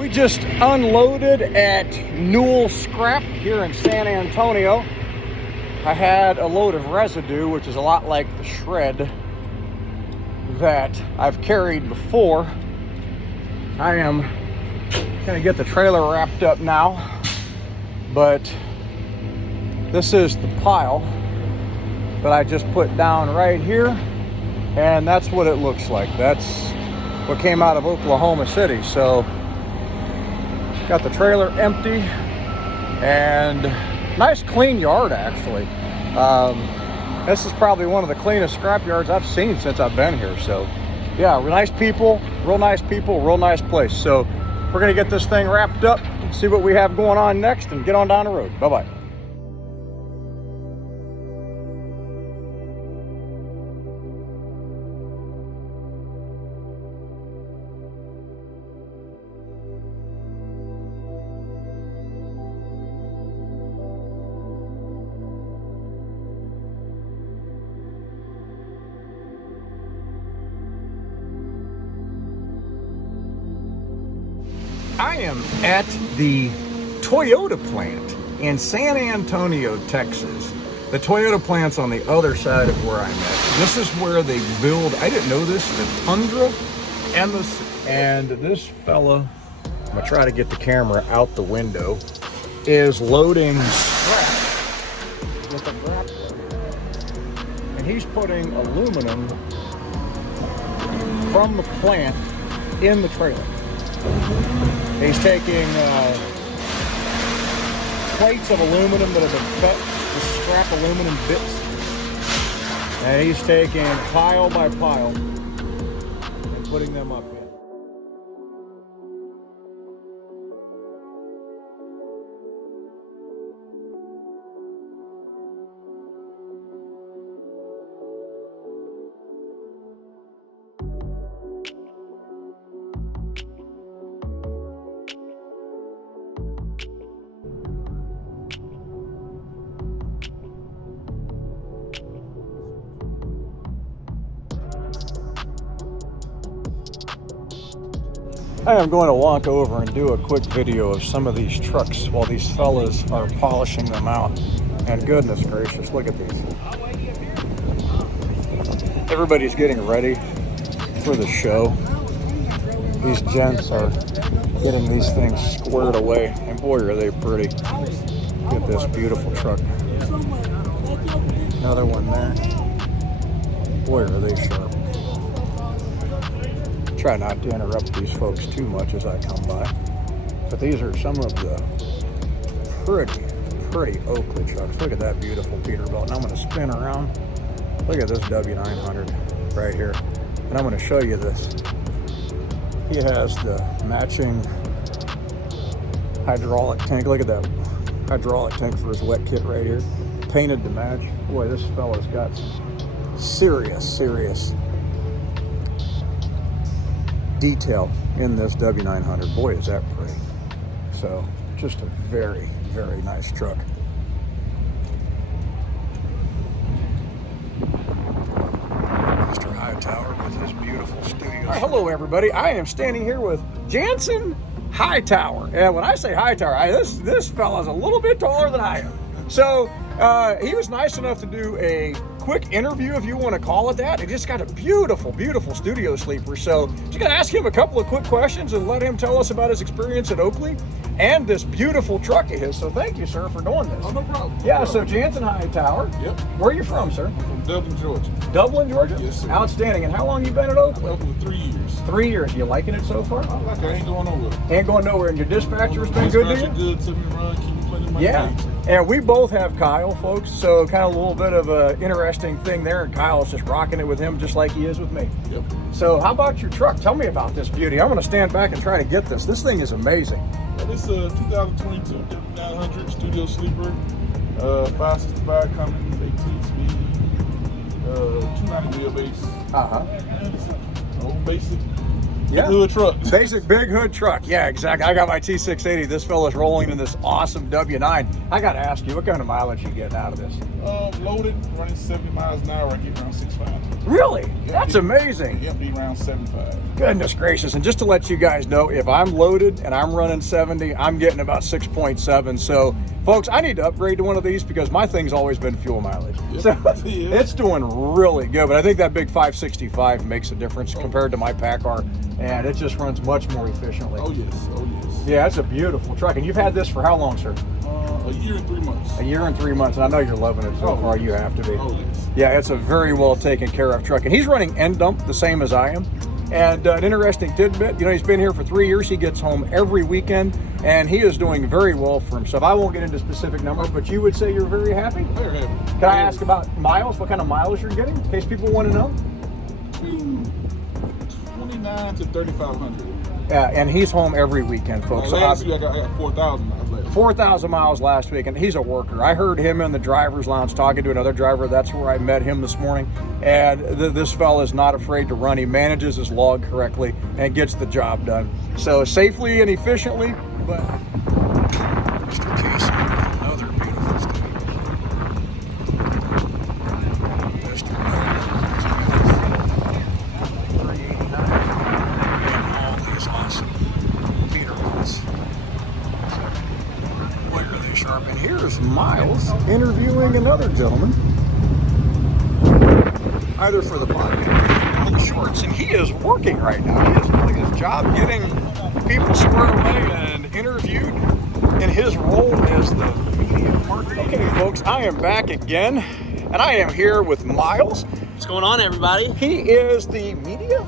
We just unloaded at Newell Scrap here in San Antonio. I had a load of residue, which is a lot like the shred that I've carried before. I am gonna get the trailer wrapped up now, but this is the pile that I just put down right here, and that's what it looks like. That's what came out of Oklahoma City. So got the trailer empty and nice clean yard, actually. This is probably one of the cleanest scrap yards I've seen since I've been here. So yeah, real nice people, real nice place. So we're gonna get this thing wrapped up, see what we have going on next, and get on down the road. Bye-bye. I am at the Toyota plant in San Antonio, Texas. The Toyota plant's on the other side of where I'm at. This is where they build, I didn't know this, the Tundra and this fella, I'm gonna try to get the camera out the window, is loading scrap with a grappler. And he's putting aluminum from the plant in the trailer. He's taking plates of aluminum that have been cut to scrap aluminum bits, and he's taking pile by pile and putting them up in. I am going to walk over and do a quick video of some of these trucks while these fellas are polishing them out. And goodness gracious, look at these. Everybody's getting ready for the show. These gents are getting these things squared away, and boy are they pretty. Look at this beautiful truck. Another one there. Boy are they sharp. Try not to interrupt these folks too much as I come by, but these are some of the pretty Oakley trucks. Look at that beautiful Peterbilt, and I'm going to spin around. Look at this W900 right here, and I'm going to show you this. He has the matching hydraulic tank. Look at that hydraulic tank for his wet kit right here, painted to match. Boy, this fella's got some serious detail in this W900. Boy, is that pretty. So just a very nice truck. Mr. Hightower with his beautiful studio. Right, hello everybody, I am standing here with Jansen Hightower, and when I say Hightower, this fella's a little bit taller than I am. So he was nice enough to do a quick interview, if you want to call it that. He just got a beautiful studio sleeper. So just gonna ask him a couple of quick questions and let him tell us about his experience at Oakley and this beautiful truck of his. So thank you, sir, for doing this. Oh, no problem. Yeah, so Jansen Hightower. Yep. Where are you from, sir? I'm from Dublin, Georgia. Dublin, Georgia? Yes, sir. Outstanding. And how long you been at Oakley? Oakley 3 years. 3 years. You liking it so far? I like it. I ain't going nowhere. Ain't going nowhere. And your dispatcher's been good to you? Good to me, run, keep me plenty of money. Yeah. And we both have Kyle, folks, so kind of a little bit of an interesting thing there, and Kyle's just rocking it with him just like he is with me. Yep. So how about your truck? Tell me about this beauty. I'm going to stand back and try to get this. This thing is amazing. Well, this is a 2022 900 studio sleeper, 565 Cummins, 18 speed, 290 wheelbase. And it's an old basic big hood truck. Basic big hood truck. Yeah, exactly. I got my T680. This fella's rolling in this awesome W9. I got to ask you, what kind of mileage you getting out of this? Loaded, running 70 miles an hour. I get around 6.5. Really? That's amazing. Yep, be around 75. Goodness gracious. And just to let you guys know, if I'm loaded and I'm running 70, I'm getting about 6.7. So, folks, I need to upgrade to one of these because my thing's always been fuel mileage. Yep. So, Yeah. it's doing really good. But I think that big 565 makes a difference compared to my PACCAR. And it just runs much more efficiently. Oh, yes. Oh, yes. Yeah, it's a beautiful truck. And you've had this for how long, sir? A year and 3 months. A year and 3 months. And I know you're loving it so far. You have to be. Oh, yes. Yeah, it's a very well taken care of truck. And he's running end dump the same as I am. And an interesting tidbit, you know, he's been here for 3 years. He gets home every weekend, and he is doing very well for himself. I won't get into specific numbers, but you would say you're very happy? Very happy. Can I ask about miles? What kind of miles you're getting, in case people want to know? 29 to 3,500. Yeah, and he's home every weekend, folks. Last week I got 4,000 miles left. 4,000 miles last week, and he's a worker. I heard him in the driver's lounge talking to another driver. That's where I met him this morning. And this fella is not afraid to run. He manages his log correctly and gets the job done. So safely and efficiently, but Mr. Casey, another beautiful stuff. Mr. 389 and all these awesome Peterbilts. Boy, are they sharp. And here's Miles interviewing another gentleman, either for the podcast or the shorts, and he is working right now. He is doing his job, getting people squared away and interviewed in his role as the media partner. Okay, folks, I am back again, and I am here with Miles. What's going on, everybody? He is the media?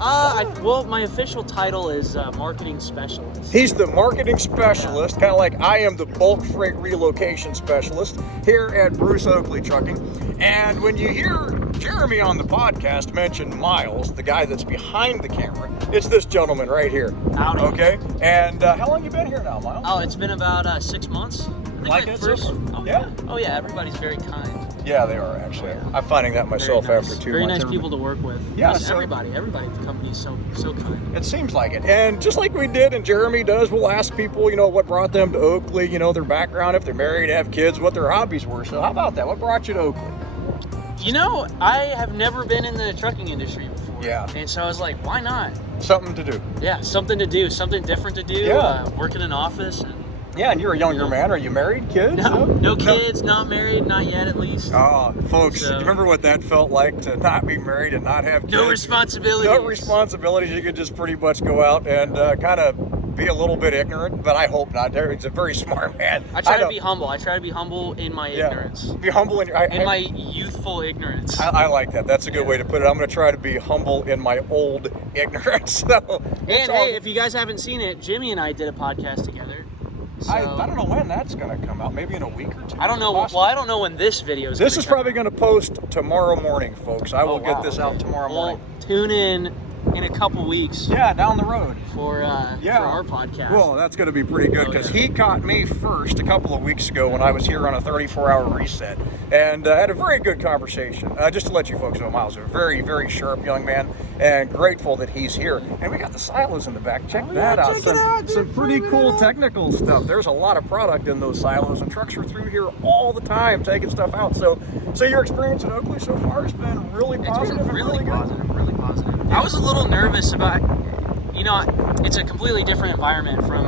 Well, my official title is marketing specialist. He's the marketing specialist, kind of like I am the bulk freight relocation specialist here at Bruce Oakley Trucking. And when you hear Jeremy on the podcast mention Miles, the guy that's behind the camera, it's this gentleman right here. Howdy. Okay? And how long you been here now, Miles? Oh, it's been about 6 months. I think Like my it so far? Oh, Yeah? Oh, yeah, everybody's very kind. Yeah, they are actually. I'm finding that Very myself nice. after 2 Very months. nice people to work with. Yeah, Just so- everybody at the company is so kind. It seems like it. And just like we did and Jeremy does, we'll ask people, you know, what brought them to Oakley, you know, their background, if they're married, have kids, what their hobbies were. So how about that? What brought you to Oakley? You know, I have never been in the trucking industry before. Yeah. And so I was like, why not? Something to do. Yeah, something to do, something different to do. Yeah. Work in an office. And Yeah, and you're a younger man. Are you married? Kids? no kids, not married, not yet at least. Oh, folks, So- remember what that felt like to not be married and not have kids? No responsibilities. No responsibilities. You could just pretty much go out and kind of be a little bit ignorant, but I hope not. He's a very smart man. I try to know. be humble. I try to be humble in my ignorance. Be humble in My youthful ignorance. I like that. That's a good way to put it. I'm going to try to be humble in my old ignorance. So, And hey, if you guys haven't seen it, Jimmy and I did a podcast together. So, I don't know when that's going to come out. Maybe in a week or two. I don't know. Possibly. Well, I don't know when this video is. This is probably going to post tomorrow morning, folks. I will get this out Okay. tomorrow morning. Well, tune in a couple weeks Yeah, down the road. for our podcast. Well, that's going to be pretty good because he caught me first a couple of weeks ago when I was here on a 34-hour reset and had a very good conversation. Just to let you folks know, Miles is a very, very sharp young man and grateful that he's here. And we got the silos in the back. Check that out. Some pretty cool technical stuff. There's a lot of product in those silos, and trucks are through here all the time taking stuff out. So your experience in Oakley so far has been really positive. It's been really and really good. positive, really positive. I was a little nervous about, you know, it's a completely different environment from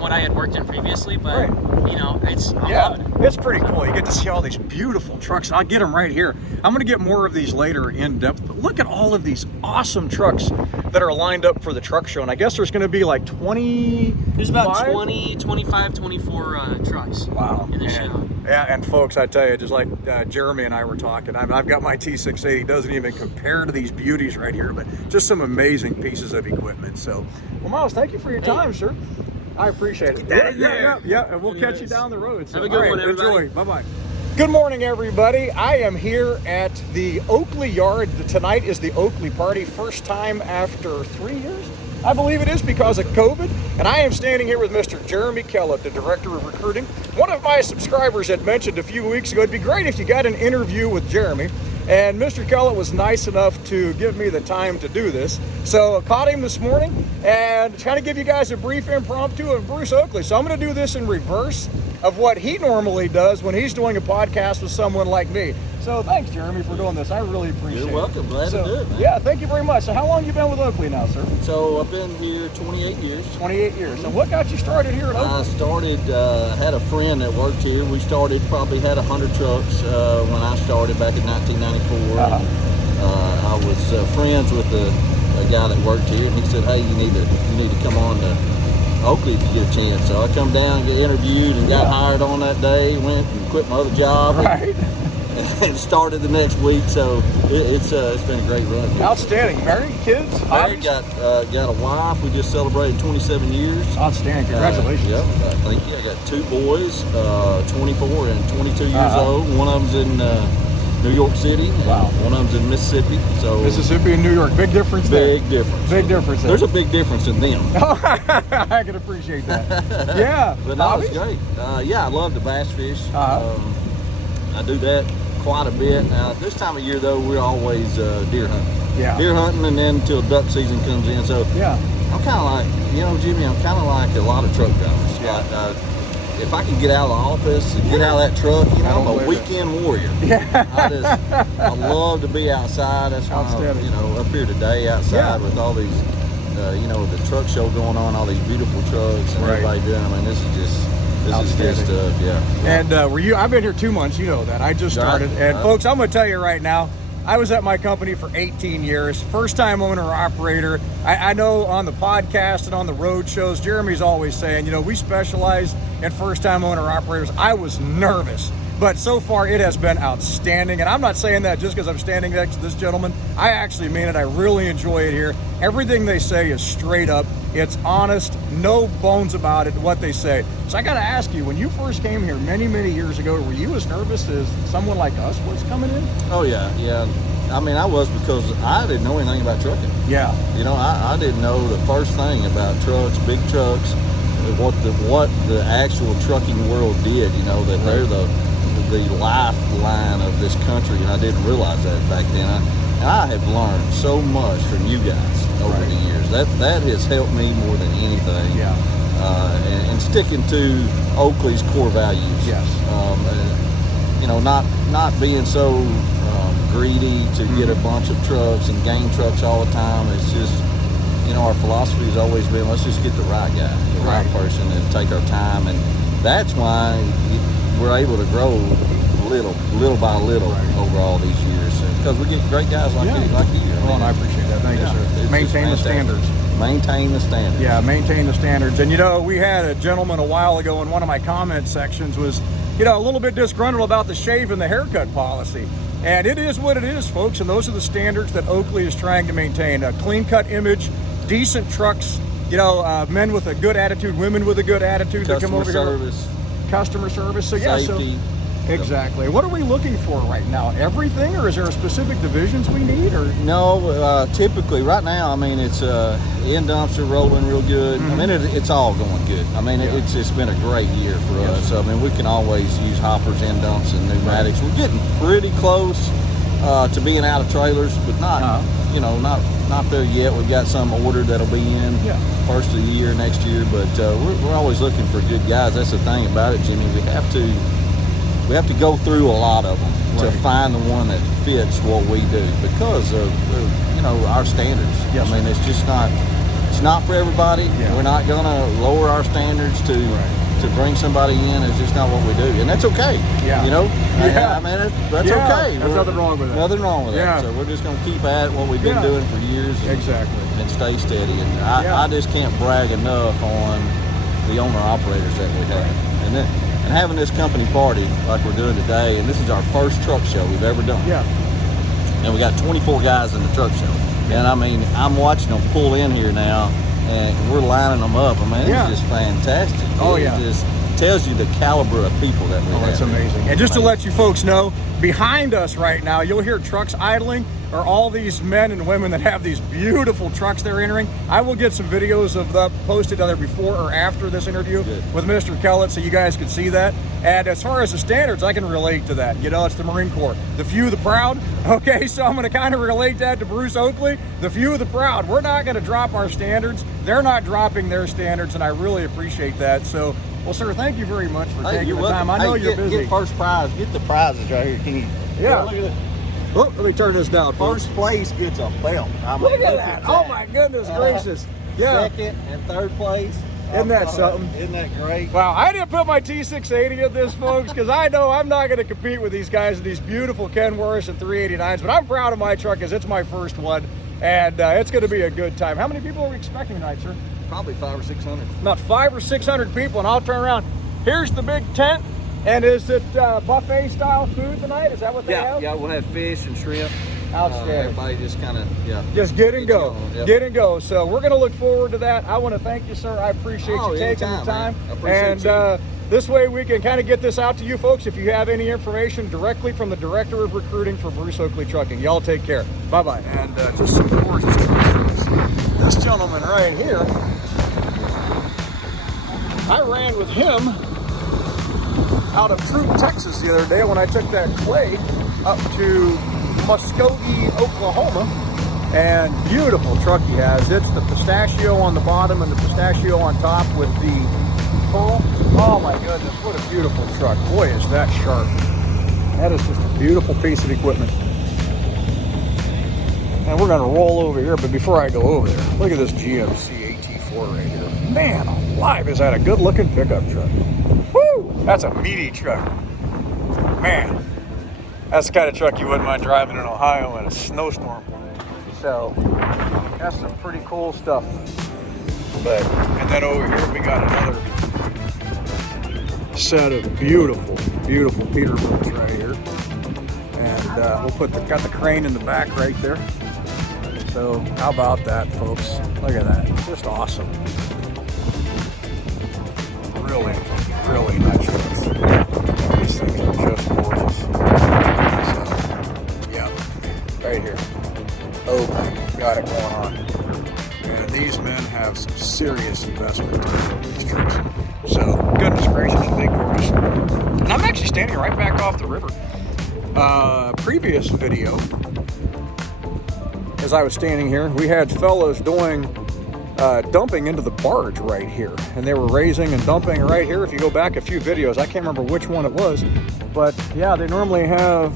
what I had worked in previously, but you know, I'm loving it. It's pretty cool. You get to see all these beautiful trucks. I'll get them right here. I'm going to get more of these later in depth, but look at all of these awesome trucks that are lined up for the truck show. And I guess there's going to be like 20. There's about 20, 25, 24 trucks. Wow. In the show. Yeah, and folks, I tell you, just like Jeremy and I were talking, I've got my T680. Doesn't even compare to these beauties right here, but just some amazing pieces of equipment. So, well, Miles, thank you for your time, sir. I appreciate it. Yeah, and we'll catch you down the road. So, Have a good one, everybody. Enjoy. Bye-bye. Good morning, everybody. I am here at the Oakley Yard. Tonight is the Oakley party. First time after 3 years, I believe it is, because of COVID. And I am standing here with Mr. Jeremy Kellett, the Director of Recruiting. One of my subscribers had mentioned a few weeks ago, it'd be great if you got an interview with Jeremy. And Mr. Kellett was nice enough to give me the time to do this. So I caught him this morning and kind of give you guys a brief impromptu of Bruce Oakley. So I'm going to do this in reverse. of what he normally does when he's doing a podcast with someone like me. So thanks, Jeremy, for doing this. I really appreciate it. You're welcome. Glad to do it, man. Yeah, thank you very much. So how long you been with Oakley now, sir? So I've been here 28 years. 28 years. So what got you started here at Oakley? I started, had a friend that worked here. We started, probably had 100 trucks when I started back in 1994. I was friends with a guy that worked here, and he said, hey, you need to come on to Oakley if you get a chance. So I come down and get interviewed and got hired on that day, went and quit my other job. Right. And started the next week, so it's been a great run. Outstanding. Married, kids, married, got a wife. We just celebrated 27 years. Outstanding. Congratulations. Yep. Thank you. I got 2 boys, 24 and 22 years old. One of them's in New York City. Wow. One of them's in Mississippi. So Mississippi and New York, big difference there. Big difference. Big difference there. There's a big difference in them. I can appreciate that. Yeah. But no, it's great. Yeah, I love to bass fish. I do that quite a bit. Now, this time of year, though, we're always deer hunting. Yeah. Deer hunting, and then until duck season comes in. So yeah, I'm kind of like, Jimmy, I'm kind of like a lot of truck drivers. Yeah. If I can get out of the office and get out of that truck, I'm a weekend warrior. Yeah. I love to be outside. That's why I'm, up here today outside with all these, the truck show going on, all these beautiful trucks and everybody doing. I mean, this is good stuff, yeah. And I've been here 2 months, you know that. I just started. And folks, I'm going to tell you right now, I was at my company for 18 years, first time owner operator. I know on the podcast and on the road shows, Jeremy's always saying, we specialize in first time owner operators. I was nervous, but so far it has been outstanding. And I'm not saying that just because I'm standing next to this gentleman. I actually mean it. I really enjoy it here. Everything they say is straight up. It's honest, no bones about it, what they say. So I got to ask you, when you first came here many, many years ago, were you as nervous as someone like us was coming in? Oh, yeah. I mean, I was, because I didn't know anything about trucking. Yeah. I didn't know the first thing about trucks, big trucks, what the actual trucking world did, that they're the lifeline of this country, and I didn't realize that back then. I have learned so much from you guys over the years. That has helped me more than anything. Yeah. And sticking to Oakley's core values. Yes. Not being so greedy to get a bunch of trucks and gain trucks all the time. It's just, our philosophy has always been, let's just get the right guy, the right person, and take our time. And that's why we're able to grow little by little over all these years, because we get great guys like you. Well, and I appreciate that. Thank you, sir. Maintain the standards. Maintain the standards. Yeah, maintain the standards. And we had a gentleman a while ago in one of my comment sections was, a little bit disgruntled about the shave and the haircut policy. And it is what it is, folks. And those are the standards that Oakley is trying to maintain. A clean cut image, decent trucks, men with a good attitude, women with a good attitude that come over here. Customer service. So safety. Exactly. What are we looking for right now? Everything, or is there specific divisions we need? Or no, typically right now, it's end dumps are rolling real good. It's all going good. It's been a great year for us. So we can always use hoppers, end dumps, and pneumatics. We're getting pretty close to being out of trailers, but not not there yet. We've got some ordered that'll be in first of the year next year, but we're always looking for good guys. That's the thing about it, Jimmy. We have to go through a lot of them to find the one that fits what we do, because of our standards. Yes. It's just not for everybody. We're not gonna lower our standards to bring somebody in. It's just not what we do, and that's okay. That's okay. There's nothing wrong with that. Nothing wrong with that. So we're just gonna keep at what we've been doing for years. And stay steady. And I just can't brag enough on the owner operators that we have. And having this company party like we're doing today, and this is our first truck show we've ever done. And we got 24 guys in the truck show. And I'm watching them pull in here now, and we're lining them up. It's just fantastic. It just tells you the caliber of people that we have. That's amazing. And just to let you folks know, behind us right now, you'll hear trucks idling, are all these men and women that have these beautiful trucks they're entering. I will get some videos of them posted either before or after this interview with Mr. Kellett, so you guys can see that. And as far as the standards, I can relate to that. It's the Marine Corps. The few, the proud. Okay, so I'm going to kind of relate that to Bruce Oakley. The few, the proud. We're not going to drop our standards. They're not dropping their standards, and I really appreciate that. So, Well, sir, thank you very much for Hey, taking you're the welcome. time. I know Hey, you're busy. Get first prize. Get the prizes right here. Can you? Yeah. Look at that. Oh, let me turn this down. First place gets a belt. I mean, Look at that. Oh my goodness gracious. Yeah. Second and third place. Isn't that something? Isn't that great? Wow, I didn't put my T680 in this, folks, because I know I'm not going to compete with these guys in these beautiful Kenworths and 389s, but I'm proud of my truck because it's my first one, and it's going to be a good time. How many people are we expecting tonight, sir? Probably 500 or 600. About 500 or 600 people, and I'll turn around. Here's the big tent, and is it buffet-style food tonight? Is that what they have? Yeah, we'll have fish and shrimp. Outstanding. Everybody just kind of, Just get and go. Yep. Get and go. So we're going to look forward to that. I want to thank you, sir. I appreciate you taking the time. I appreciate and this way we can kind of get this out to you folks if you have any information directly from the Director of Recruiting for Bruce Oakley Trucking. Y'all take care. Bye-bye. And just some gorgeous trucks. This gentleman right here, I ran with him out of Troop, Texas the other day when I took that clay up to Muskogee, Oklahoma, and beautiful truck he has. It's the pistachio on the bottom and the pistachio on top with the pearl. Oh my goodness, what a beautiful truck. Boy, is that sharp. That is just a beautiful piece of equipment. And we're gonna roll over here, but before I go over there, look at this GMC AT4 right here. Man alive, is that a good looking pickup truck. Woo, that's a meaty truck. Man. That's the kind of truck you wouldn't mind driving in Ohio in a snowstorm. So that's some pretty cool stuff. And then over here we got another set of beautiful, beautiful Peterbilts right here. And we'll got the crane in the back right there. So how about that, folks? Look at that, just awesome. Really, really nice trucks. These things are just gorgeous. Right here. Oh, got it going on. And these men have some serious investment in these trucks. So, goodness gracious, they gorgeous. And I'm actually standing right back off the river. Previous video, as I was standing here, we had fellas doing dumping into the barge right here. And they were raising and dumping right here. If you go back a few videos, I can't remember which one it was. But yeah, they normally have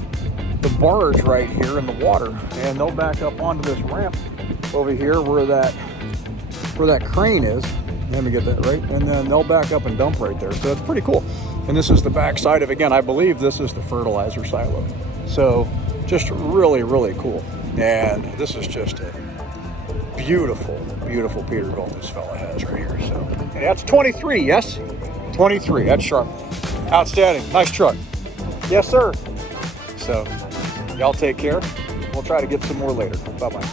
the barge right here in the water, and they'll back up onto this ramp over here where that crane is. Let me get that right, and then they'll back up and dump right there. So it's pretty cool. And this is the back side of, again, I believe this is the fertilizer silo. So just really, really cool. And this is just a beautiful, beautiful Peterbilt this fella has right here. So and that's 23, yes? 23, that's sharp. Outstanding, nice truck. Yes, sir. So y'all take care. We'll try to get some more later. Bye-bye.